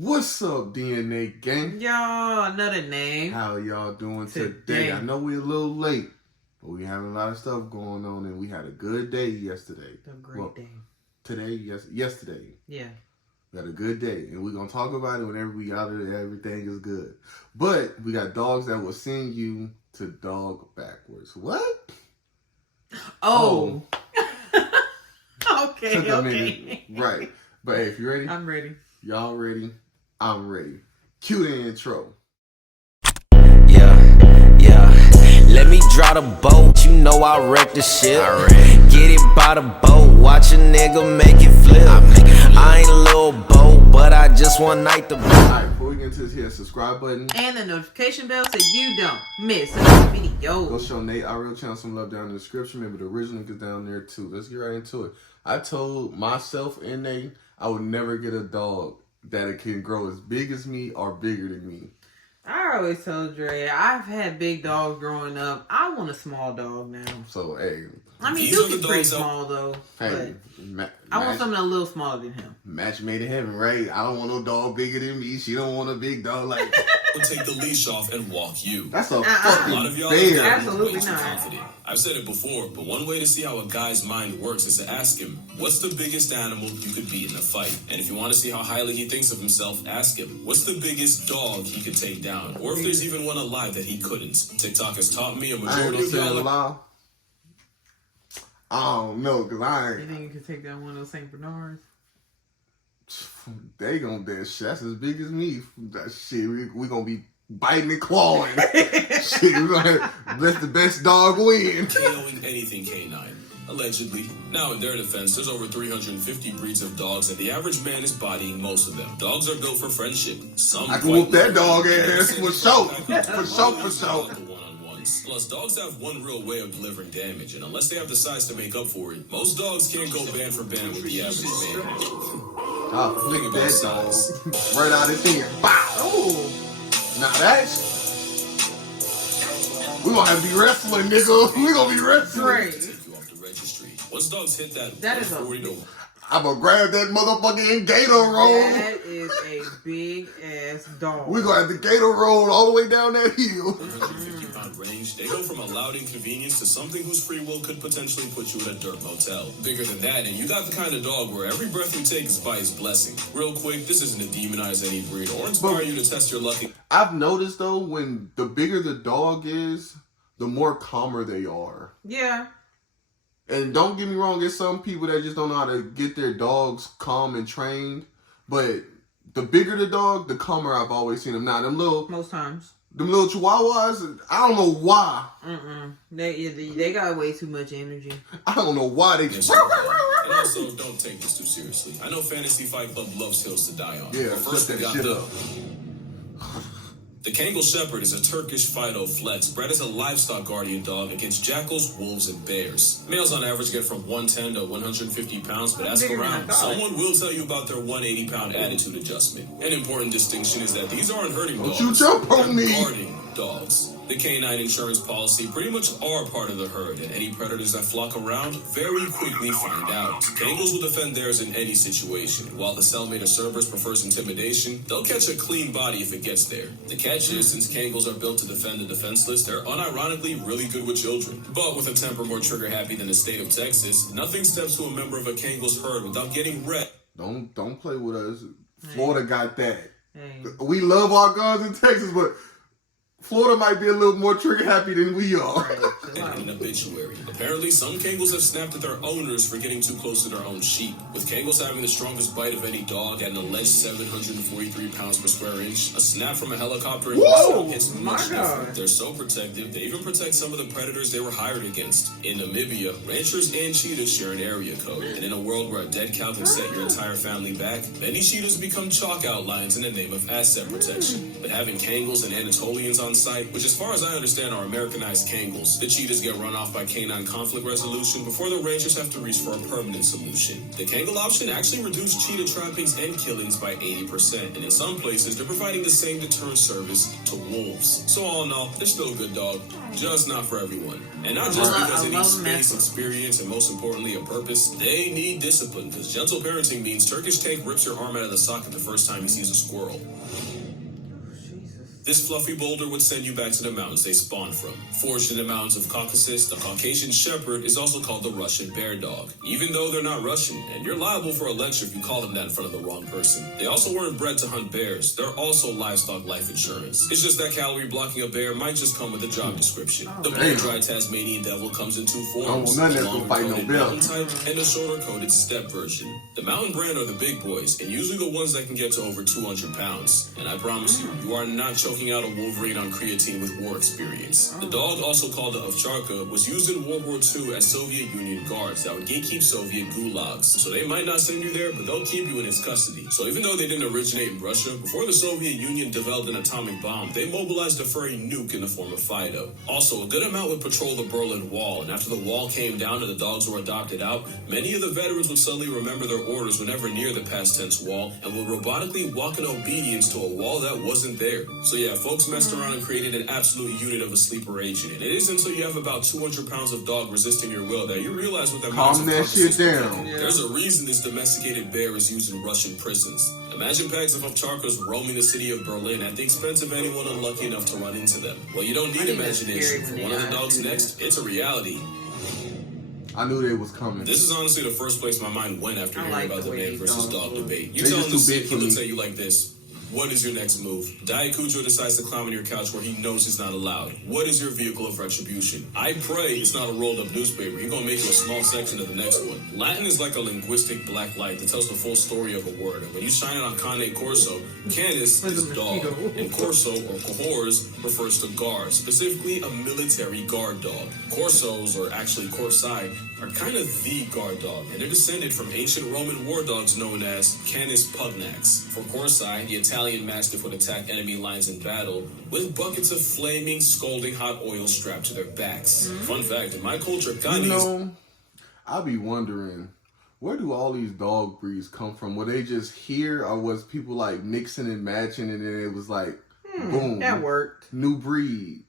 What's up, DNA gang? Y'all, another name. How y'all doing today? I know we're a little late, but we having a lot of stuff going on, and we had a good day yesterday. A great day. Today, yesterday. Yeah. We had a good day, and we're going to talk about it whenever we out there. Everything is good. But we got dogs that will send you to dog backwards. What? Oh. Okay. Right. But hey, if you're ready. I'm ready. Y'all ready? I'm ready. Cue the intro. Yeah. Let me draw the boat. You know I wreck the shit. Get it by the boat. Watch a nigga make it flip. I ain't a little boat, but I just one night the boat. Alright, before we get into this, hit the subscribe button. And the notification bell so you don't miss another video. Go show Nate our real channel some love down in the description. Maybe the original link is down there too. Let's get right into it. I told myself and Nate I would never get a dog that can grow as big as me or bigger than me. I always told Dre, I've had big dogs growing up. I want a small dog now. So, hey. I mean, Duke is pretty small, though. Hey, I want something a little smaller than him. Match made in heaven, right? I don't want no dog bigger than me. She don't want a big dog like... We'll take the leash off and walk you. That's a fucking A lot of y'all bear. Absolutely not. Confident. I've said it before, but one way to see how a guy's mind works is to ask him, what's the biggest animal you could beat in a fight? And if you want to see how highly he thinks of himself, ask him, what's the biggest dog he could take down? Or if there's even one alive that he couldn't. TikTok has taught me a majority of y'all... I don't know, because You think you could take down one of those St. Bernards? They gonna that shit. That's as big as me. That shit, we gonna be biting and clawing. Shit, we gonna let the best dog win. KOing anything canine. Allegedly. Now, in their defense, there's over 350 breeds of dogs, and the average man is bodying most of them. Dogs are built for friendship. Some I can whoop that dog ass for sure. For sure. Plus, dogs have one real way of delivering damage, and unless they have the size to make up for it, most dogs can't go band for band with the average man. I'll flick that dog right out his hand. Bow! Ooh. Now that's... We gonna have to be wrestling, nigga. We gonna be wrestling. Right. Take you off the registry. Once dogs hit that is a... I'm gonna grab that motherfucking gator roll. That is a big ass dog. We gonna have the gator roll all the way down that hill. 150-pound range, they go from a loud inconvenience to something whose free will could potentially put you in a dirt motel. Bigger than that, and you got the kind of dog where every breath you take is by his blessing. Real quick, this isn't to demonize any breed or inspire you to test your luck. I've noticed though, when the bigger the dog is, the more calmer they are. Yeah. And don't get me wrong, there's some people that just don't know how to get their dogs calm and trained. But the bigger the dog, the calmer I've always seen them. Now, most times. Them little chihuahuas, I don't know why. They got way too much energy. I don't know why they just... And also, don't take this too seriously. I know Fantasy Fight Club loves hills to die on. Yeah, but first we got the Kangle Shepherd is a Turkish Fido flex bred as a livestock guardian dog against jackals, wolves, and bears. Males on average get from 110 to 150 pounds, but ask around. Someone will tell you about their 180-pound attitude adjustment. An important distinction is that these aren't herding dogs. Don't you jump on me! They're guarding dogs. The canine insurance policy pretty much are part of the herd, and any predators that flock around very quickly find out. Kangles will defend theirs in any situation. While the cellmate or Cerberus prefers intimidation, they'll catch a clean body if it gets there. The catch is, since Kangles are built to defend the defenseless, they're unironically really good with children. But with a temper more trigger-happy than the state of Texas, nothing steps to a member of a Kangle's herd without getting wrecked. Don't play with us. Florida got that. Hey. We love our guns in Texas, but Florida might be a little more trigger happy than we are. And an obituary. Apparently, some Kangles have snapped at their owners for getting too close to their own sheep. With Kangles having the strongest bite of any dog at an alleged 743 pounds per square inch, a snap from a helicopter in Corso hits much different. They're so protective, they even protect some of the predators they were hired against. In Namibia, ranchers and cheetahs share an area code. And in a world where a dead cow can set your entire family back, many cheetahs become chalk outlines in the name of asset protection. But having Kangles and Anatolians on on site, which as far as I understand are Americanized Kangles. The cheetahs get run off by canine conflict resolution before the rangers have to reach for a permanent solution. The Kangle option actually reduced cheetah trappings and killings by 80%, and in some places they're providing the same deterrent service to wolves. So all in all, they're still a good dog, just not for everyone. And not just because they need space, experience, and most importantly a purpose, they need discipline, because gentle parenting means Turkish Tank rips your arm out of the socket the first time he sees a squirrel. This fluffy boulder would send you back to the mountains they spawned from. Forged in the mountains of Caucasus, the Caucasian Shepherd is also called the Russian bear dog, even though they're not Russian, and you're liable for a lecture if you call them that in front of the wrong person. They also weren't bred to hunt bears. They're also livestock life insurance. It's just that calorie blocking a bear might just come with a job description. The blow-dry Tasmanian devil comes in two forms, the longer-coated mountain type and the shorter-coated steppe version. The mountain brand are the big boys, and usually the ones that can get to over 200 pounds. And I promise you, you are not choking out a Wolverine on creatine with war experience. The dog, also called the ovcharka, was used in World War II as Soviet Union guards that would gatekeep Soviet gulags. So they might not send you there, but they'll keep you in its custody. So even though they didn't originate in Russia, before the Soviet Union developed an atomic bomb, they mobilized a furry nuke in the form of Fido. Also, a good amount would patrol the Berlin Wall, and after the wall came down and the dogs were adopted out, many of the veterans would suddenly remember their orders whenever near the past tense wall and would robotically walk in obedience to a wall that wasn't there. So yeah, folks messed around and created an absolute unit of a sleeper agent. And it isn't until you have about 200 pounds of dog resisting your will that you realize what that means. Calm that shit down. There's a reason this domesticated bear is used in Russian prisons. Imagine packs of ovcharkas roaming the city of Berlin at the expense of anyone unlucky enough to run into them. Well, you don't need imagination. For one of the dogs next, it's a reality. I knew they was coming. This is honestly the first place my mind went after hearing about the man versus dog debate. You They tell him to just too sit, big he for looks me. at you like this. What is your next move? Diakujo decides to climb on your couch where he knows he's not allowed. What is your vehicle of retribution? I pray it's not a rolled up newspaper. He's gonna make you a small section of the next one. Latin is like a linguistic black light that tells the full story of a word. And when you shine it on Cane Corso, Canis is dog. And Corso, or cohors, refers to guard, specifically a military guard dog. Corsos, or actually Corsi, are kind of the guard dog, and they're descended from ancient Roman war dogs known as Canis pugnax. For Corsi, the Italian Mastiff would attack enemy lines in battle with buckets of flaming, scalding hot oil strapped to their backs. Fun fact, in my culture, Canis... I be wondering, where do all these dog breeds come from? Were they just here, or was people like mixing and matching, and then it was like, boom, that worked. New breed.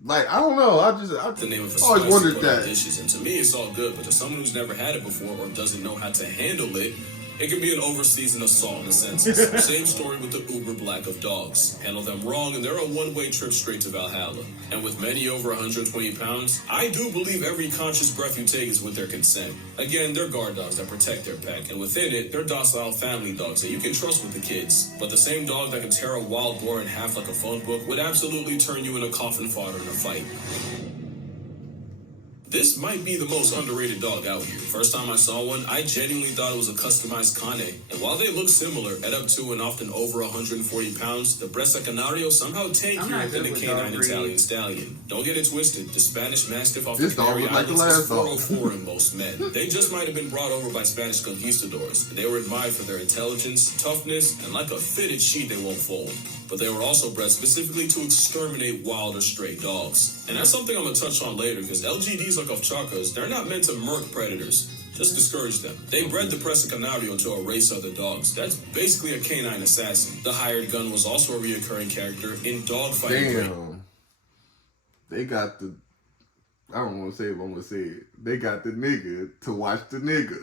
Like, I don't know. I the name of a always spice wondered to put on that. dishes, and to me it's all good, but to someone who's never had it before or doesn't know how to handle it, it can be an overseasoned assault in a sense. Same story with the uber black of dogs. Handle them wrong and they're a one-way trip straight to Valhalla. And with many over 120 pounds, I do believe every conscious breath you take is with their consent. Again, they're guard dogs that protect their pack, and within it, they're docile family dogs that you can trust with the kids. But the same dog that can tear a wild boar in half like a phone book would absolutely turn you into coffin fodder in a fight. This might be the most underrated dog out here. First time I saw one, I genuinely thought it was a customized Cane. And while they look similar, at up to and often over 140 pounds, the Bressa Canario somehow tankier than the canine Italian stallion. Don't get it twisted, the Spanish Mastiff off the Canary Islands is 404 in most men. They just might have been brought over by Spanish conquistadors, and they were admired for their intelligence, toughness, and like a fitted sheet they won't fold. But they were also bred specifically to exterminate wild or stray dogs. And that's something I'm going to touch on later, because LGDs like ovcharkas, they're not meant to murk predators. Just discourage them. They bred the Bressa Canario to erase other dogs. That's basically a canine assassin. The hired gun was also a reoccurring character in dogfighting. Damn. They got the... I don't want to say it, but I'm going to say it. They got the nigga to watch the nigga.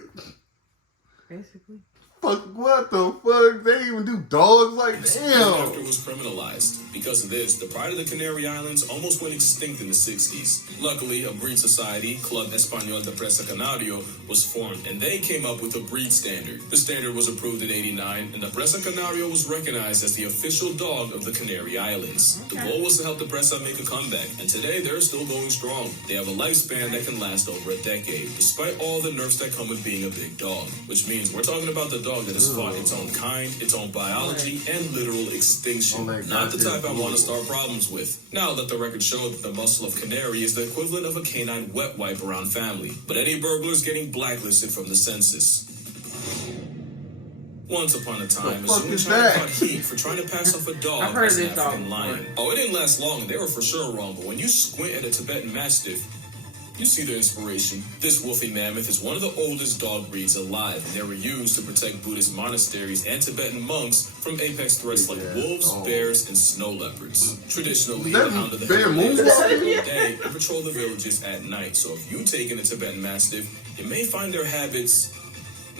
Basically. Fuck, what the fuck? They even do dogs like damn. After it was criminalized. Because of this, the pride of the Canary Islands almost went extinct in the 60s. Luckily, a breed society, Club Español de Bressa Canario, was formed, and they came up with a breed standard. The standard was approved in '89, and the Bressa Canario was recognized as the official dog of the Canary Islands. The goal was to help the Bressa make a comeback, and today they're still going strong. They have a lifespan that can last over a decade, despite all the nerfs that come with being a big dog. Which means we're talking about the dog that has fought its own kind, its own biology, and literal extinction. Not the type I want to start problems with. Now let the record show that the muscle of canary is the equivalent of a canine wet wipe around family. But any burglars getting blacklisted from the census. Once upon a time, a fuck zoo in is China that? caught heat for trying to pass off a dog I've heard as an this dog African lion. before. Oh, it didn't last long. They were for sure wrong, but when you squint at a Tibetan Mastiff, you see the inspiration. This wolfy mammoth is one of the oldest dog breeds alive, and they were used to protect Buddhist monasteries and Tibetan monks from apex threats like wolves, bears, and snow leopards. Traditionally, the hound of the bear Himalayas moonwalking? sleep during the day and patrol the villages at night. So if you take in a Tibetan Mastiff, you may find their habits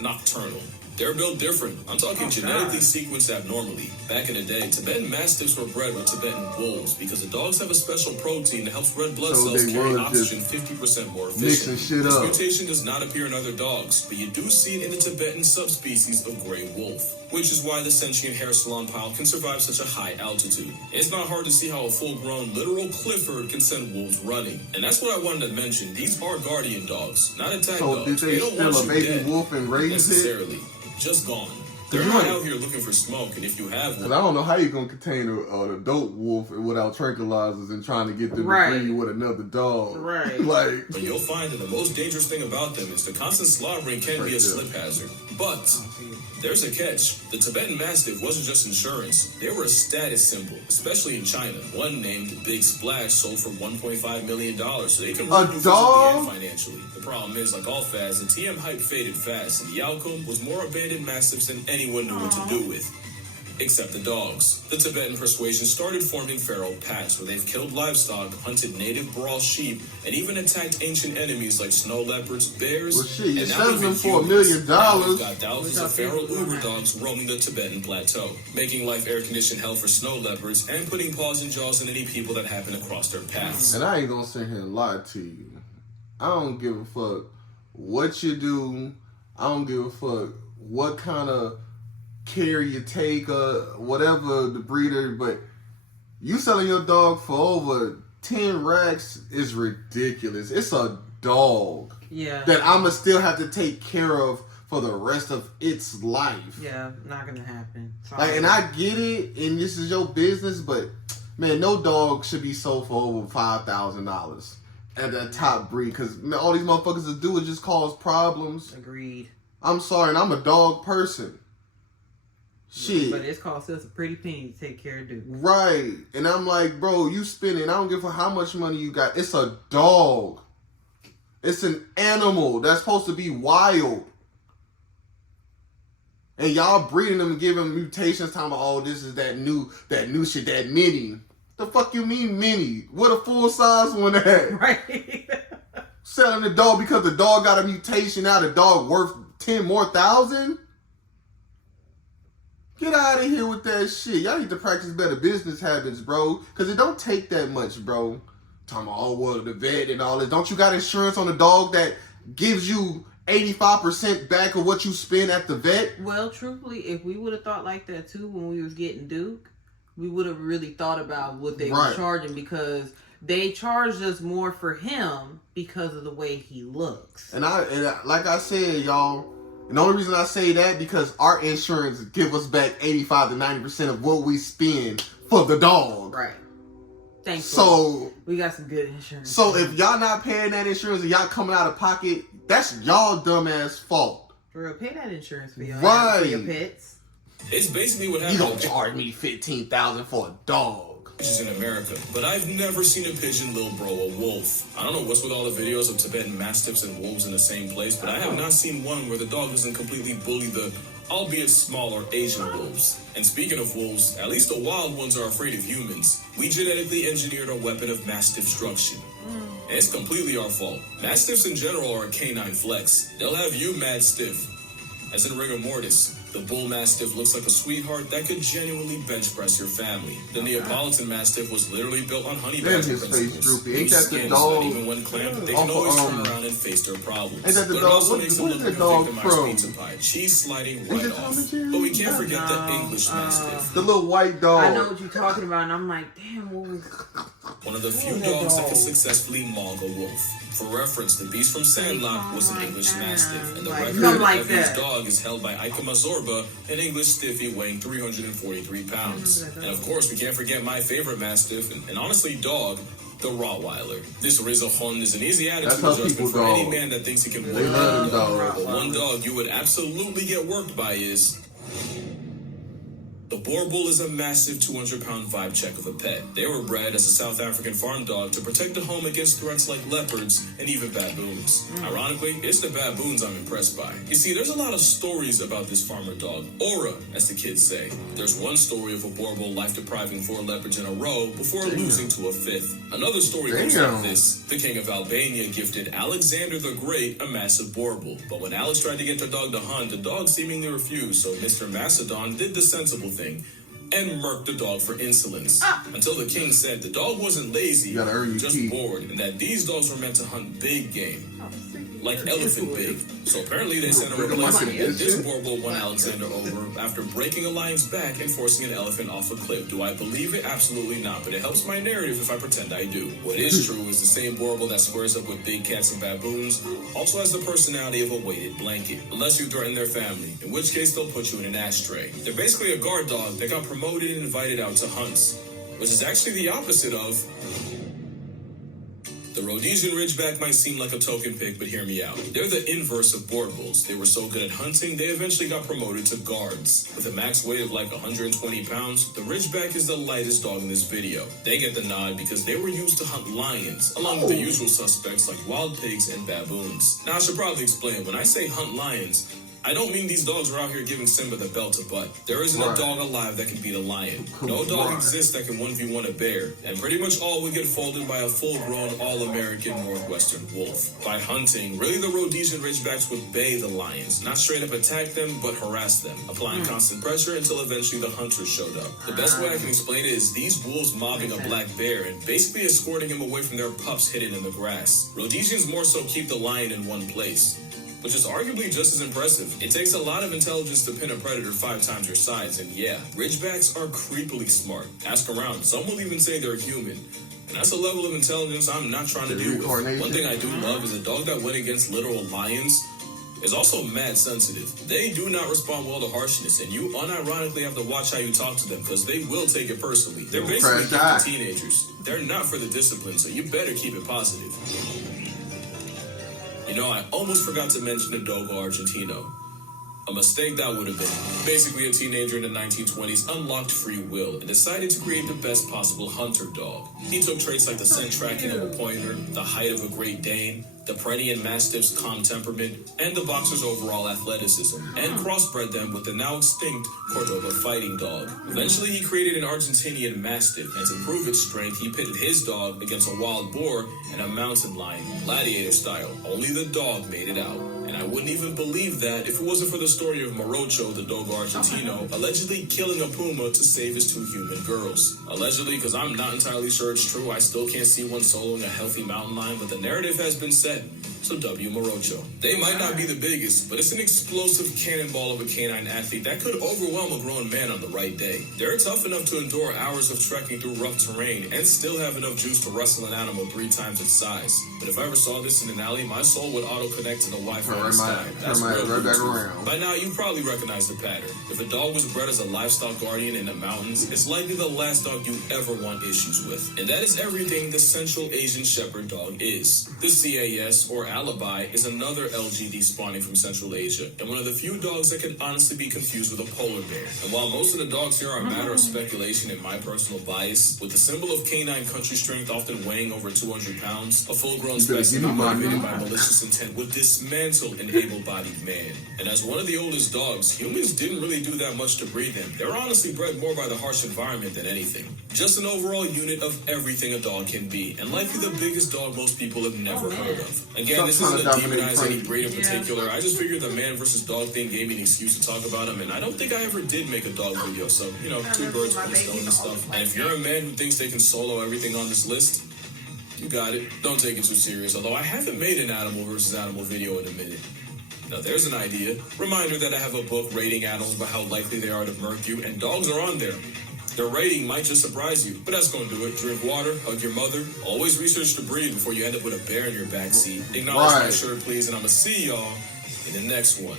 nocturnal. They're built different. I'm talking genetically sequenced abnormally. Back in the day, Tibetan Mastiffs were bred with Tibetan wolves because the dogs have a special protein that helps red blood So cells they carry was oxygen just 50% more mixing efficiently. shit This up. mutation does not appear in other dogs, but you do see it in the Tibetan subspecies of gray wolf, which is why the sentient hair salon pile can survive such a high altitude. It's not hard to see how a full-grown literal Clifford can send wolves running. And that's what I wanted to mention. These are guardian dogs, not attack So dogs. did they don't steal want a you baby dead wolf and raise it? necessarily. Just gone. They're You not right. out here looking for smoke, and if you have Cause one, I don't know how you gonna contain an adult wolf without tranquilizers and trying to get them Right. to breed with another dog. Right. Like, but you'll find that the most dangerous thing about them is the constant slaughtering can be a Right there. slip hazard. But there's a catch. The Tibetan Mastiff wasn't just insurance. They were a status symbol, especially in China. One named Big Splash sold for $1.5 million, so they can really move dog? physically and financially. The problem is, like all fads, the TM hype faded fast, and the outcome was more abandoned Mastiffs than anyone knew what to do with. Except the dogs. The Tibetan persuasion started forming feral packs where they've killed livestock, hunted native Borbull sheep, and even attacked ancient enemies like snow leopards, bears, well, shit, you and now selling even them for $1 humans. million. Now we've got thousands Without of feral people uber doing dogs roaming the Tibetan plateau, making life air-conditioned hell for snow leopards and putting paws and jaws in any people that happen to cross their paths. and I ain't gonna sit here and lie to you. I don't give a fuck what you do. I don't give a fuck what kind of care you take or whatever the breeder, but you selling your dog for over 10 racks is ridiculous. It's a dog Yeah. that I'ma still have to take care of for the rest of its life. Yeah, not gonna happen. Like, and I get it, and this is your business, but man, no dog should be sold for over $5,000 at the top breed, because all these motherfuckers that do is just cause problems. Agreed. I'm sorry, and I'm a dog person. Shit. But it's cost us a pretty penny to take care of Duke. Right. And I'm like, bro, you spending, I don't give a how much money you got. It's a dog. It's an animal that's supposed to be wild. And y'all breeding them and giving them mutations, talking about, oh, this is that new shit, that mini. The fuck you mean mini? What a full size one at? Right. Selling the dog because the dog got a mutation, now the dog worth 10 more thousand? Get out of here with that shit. Y'all need to practice better business habits, bro. Because it don't take that much, bro. Talking about, oh, well, the vet and all this. Don't you got insurance on the dog that gives you 85% back of what you spend at the vet? Well, truthfully, if we would have thought like that too when we was getting Duke, we would have really thought about what they were Right. charging, because they charged us more for him because of the way he looks. And like I said, y'all, and the only reason I say that because our insurance give us back 85 to 90% of what we spend for the dog. Right. Thankfully, So we got some good insurance. So if y'all not paying that insurance and y'all coming out of pocket, that's y'all dumbass fault. For real, pay that insurance for your, Right. for your pets. It's basically what You happened gonna charge me $15,000 for a dog? in America, but I've never seen a pigeon little bro a wolf. I don't know what's with all the videos of Tibetan Mastiffs and wolves in the same place, but I have not seen one where the dog doesn't completely bully the, albeit smaller, Asian wolves. And speaking of wolves, at least the wild ones are afraid of humans. We genetically engineered a weapon of mass destruction. And it's completely our fault. Mastiffs in general are a canine flex. They'll have you mad stiff. As in rigor mortis, the bull mastiff looks like a sweetheart that could genuinely bench press your family. The Neapolitan Mastiff was literally built on honey Damn, badger his face principles. droopy. Ain't that the Loose skin, dog so that even when clamped, they can off of, always turn around and face their problems. Ain't that the But it dog- also what- makes them what look is like that a dog victimized from? pizza pie. Cheese sliding Is right it Tom and off. Jerry? But we can't forget the No. English Mastiff. The little white dog. I know what you're talking about, and I'm like, damn, what was... One of the few What is that dogs that dog? can successfully maul a wolf. For reference, the beast from Sandlot was an English Mastiff, and the Like, record something of like the heaviest that. dog is held by Ikema Zorba, an English stiffy weighing 343 pounds. And of course, we can't forget my favorite Mastiff, and honestly, dog, the Rottweiler. This Rizzo-Hund is an easy attitude That's how adjustment people for any dog. man that thinks he can They work love them a dog. dogs. But one dog you would absolutely get worked by is The Borbull is a massive 200-pound vibe check of a pet. They were bred as a South African farm dog to protect the home against threats like leopards and even baboons. Ironically, it's the baboons I'm impressed by. You see, there's a lot of stories about this farmer dog, aura, as the kids say. There's one story of a Borbull life-depriving 4 leopards in a row before losing to a 5th. Another story goes like this. The king of Albania gifted Alexander the Great a massive Borbull, but when Alex tried to get the dog to hunt, the dog seemingly refused, so Mr. Macedon did the sensible thing and murked the dog for insolence. Until the king said the dog wasn't lazy, just bored, and that these dogs were meant to hunt big game. Like elephant big. So apparently they sent a replacement, and this Borbull won Alexander over after breaking a lion's back and forcing an elephant off a cliff. Do I believe it? Absolutely not, but it helps my narrative if I pretend I do. What is true is the same Borbull that squares up with big cats and baboons also has the personality of a weighted blanket, unless you threaten their family, in which case they'll put you in an ashtray. They're basically a guard dog that got promoted and invited out to hunts, which is actually the opposite of... The Rhodesian Ridgeback might seem like a token pick, but hear me out. They're the inverse of Borbulls. They were so good at hunting, they eventually got promoted to guards. With a max weight of like 120 pounds, the Ridgeback is the lightest dog in this video. They get the nod because they were used to hunt lions, along with the usual suspects like wild pigs and baboons. Now I should probably explain, when I say hunt lions, I don't mean these dogs are out here giving Simba the belt to butt. There isn't a dog alive that can beat a lion. No dog exists that can 1v1 a bear. And pretty much all would get folded by a full-grown, all-American Northwestern wolf. By hunting, really the Rhodesian Ridgebacks would bay the lions. Not straight up attack them, but harass them, applying constant pressure until eventually the hunters showed up. The best way I can explain it is these wolves mobbing a black bear and basically escorting him away from their pups hidden in the grass. Rhodesians more so keep the lion in one place, which is arguably just as impressive. It takes a lot of intelligence to pin a predator 5 times your size, and yeah, Ridgebacks are creepily smart. Ask around, some will even say they're human. And that's a level of intelligence I'm not trying to deal with. One thing I do love is a dog that went against literal lions is also mad sensitive. They do not respond well to harshness, and you unironically have to watch how you talk to them, because they will take it personally. They're basically gifted teenagers. They're not for the discipline, so you better keep it positive. You know, I almost forgot to mention the Doggo Argentino. A mistake that would have been. Basically, a teenager in the 1920s unlocked free will and decided to create the best possible hunter dog. He took traits like the scent tracking of a pointer, the height of a Great Dane, the Tibetan Mastiff's calm temperament, and the boxer's overall athleticism, and crossbred them with the now extinct Cordoba fighting dog. Eventually, he created an Argentinian Mastiff, and to prove its strength, he pitted his dog against a wild boar and a mountain lion, gladiator style. Only the dog made it out. And I wouldn't even believe that if it wasn't for the story of Morocho, the Doggo Argentino, allegedly killing a puma to save his 2 human girls. Allegedly, because I'm not entirely sure it's true. I still can't see one soloing a healthy mountain lion, but the narrative has been set. So W Morocho. They might not be the biggest, but it's an explosive cannonball of a canine athlete that could overwhelm a grown man on the right day. They're tough enough to endure hours of trekking through rough terrain and still have enough juice to wrestle an animal 3 times its size. But if I ever saw this in an alley, my soul would auto-connect to the Wi-Fi in the sky. That's real back around. By now, you probably recognize the pattern. If a dog was bred as a livestock guardian in the mountains, it's likely the last dog you ever want issues with. And that is everything the Central Asian Shepherd dog is. The CAS, or Alibi, is another LGD spawning from Central Asia, and one of the few dogs that can honestly be confused with a polar bear. And while most of the dogs here are a matter of speculation and my personal bias, with the symbol of canine country strength often weighing over 200 pounds, a full-grown specimen motivated by malicious intent would dismantle an able-bodied man. And as one of the oldest dogs, humans didn't really do that much to breed them. They were honestly bred more by the harsh environment than anything. Just an overall unit of everything a dog can be, and likely the biggest dog most people have never heard of. Again, this isn't a demonize any breed in particular. I just figured the man versus dog thing gave me an excuse to talk about him, and I don't think I ever did make a dog video, so, you know, 2 birds, 1 stone and stuff. And if you're a man who thinks they can solo everything on this list, you got it. Don't take it too serious, although I haven't made an animal versus animal video in a minute. Now there's an idea. Reminder that I have a book rating animals by how likely they are to murk you, and dogs are on there. Their rating might just surprise you, but that's gonna do it. Drink water, hug your mother, always research the breed before you end up with a bear in your backseat. Acknowledge my shirt, please, and I'm gonna see y'all in the next one.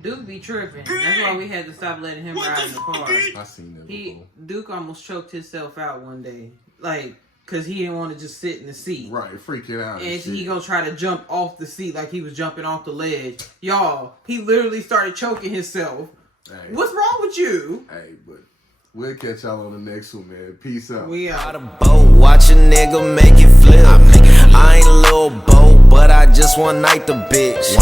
Duke be tripping. That's why we had to stop letting him ride in the car. I seen that before. Duke almost choked himself out one day, like, cause he didn't want to just sit in the seat. Right, freaking out. And he gonna try to jump off the seat like he was jumping off the ledge. Y'all, he literally started choking himself. Hey. What's wrong with you. Hey, but we'll catch y'all on the next one, man. Peace out. We Out out. of boat, watch a nigga make it flip. I ain't a little boat, but I just one night the bitch.